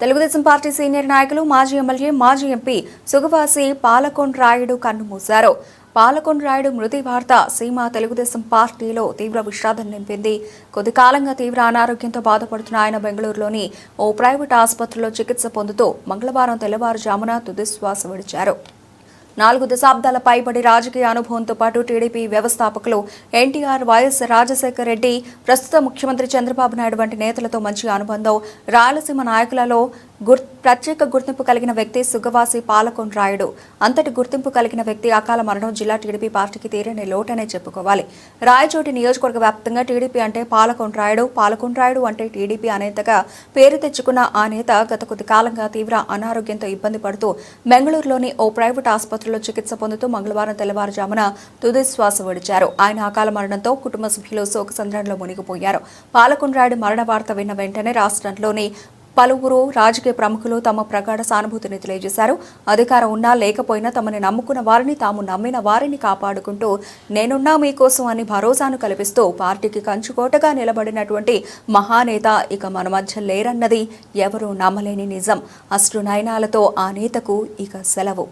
Telugu Desam party senior నాయకులు మాజీ MLA మాజీ ఎంపీ సుగవాసి పాలకొండరాయుడు కన్నుమూశారు. పాలకొండరాయుడు మృతి వార్త సీమ తెలుగుదేశం పార్టీలో తీవ్ర విషాదం నింపింది. కొద్ది కాలంగా తీవ్ర అనారోగ్యంతో బాధపడుతున్న ఆయన బెంగళూరులోని ఓ ప్రైవేట్ ఆసుపత్రిలో చికిత్స పొందుతూ మంగళవారం తెల్లవారుజామున తుదిశ్వాస విడిచారు. 4 దశాబ్దాల పైబడి రాజకీయ అనుభవంతో పాటు టీడీపీ వ్యవస్థాపకులు ఎన్టీఆర్, వైఎస్ రాజశేఖర రెడ్డి, ప్రస్తుత ముఖ్యమంత్రి చంద్రబాబు నాయుడు వంటి నేతలతో మంచి అనుబంధం, రాయలసీమ నాయకులలో ప్రత్యేక గుర్తింపు కలిగిన వ్యక్తి సుగవాసి పాలకొండరాయుడు. అంతటి గుర్తింపు కలిగిన వ్యక్తి అకాల మరణం జిల్లా టీడీపీ పార్టీకి తీరని లోటనే చెప్పుకోవాలి. రాయచోటి నియోజకవర్గ వ్యాప్తంగా టీడీపీ అంటే పాలకొండరాయుడు అంటే టీడీపీ అనేంతగా పేరు తెచ్చుకున్న ఆ నేత గత కొద్ది కాలంగా తీవ్ర అనారోగ్యంతో ఇబ్బంది పడుతూ బెంగళూరులోని ఓ ప్రైవేట్ ఆసుపత్రిలో చికిత్స పొందుతూ మంగళవారం తెల్లవారుజామున తుది శ్వాస విడిచారు. ఆయన అకాల మరణంతో కుటుంబ సభ్యులు శోకసంద్రంలో మునిగిపోయారు. పాలకొండరాయుడు మరణ వార్త విన్న వెంటనే రాష్ట్రంలోని పలువురు రాజకీయ ప్రముఖులు తమ ప్రగాఢ సానుభూతిని తెలియజేశారు. అధికారం ఉన్నా లేకపోయినా తమని నమ్ముకున్న వారిని, తాము నమ్మిన వారిని కాపాడుకుంటూ నేనున్నా మీకోసం అని భరోసాను కల్పిస్తూ పార్టీకి కంచుకోటగా నిలబడినటువంటి మహానేత ఇక మన మధ్య లేరన్నది ఎవరూ నమ్మలేని నిజం. అశ్రు నయనాలతో ఆ నేతకు ఇక సెలవు.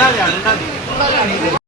ఉన్నది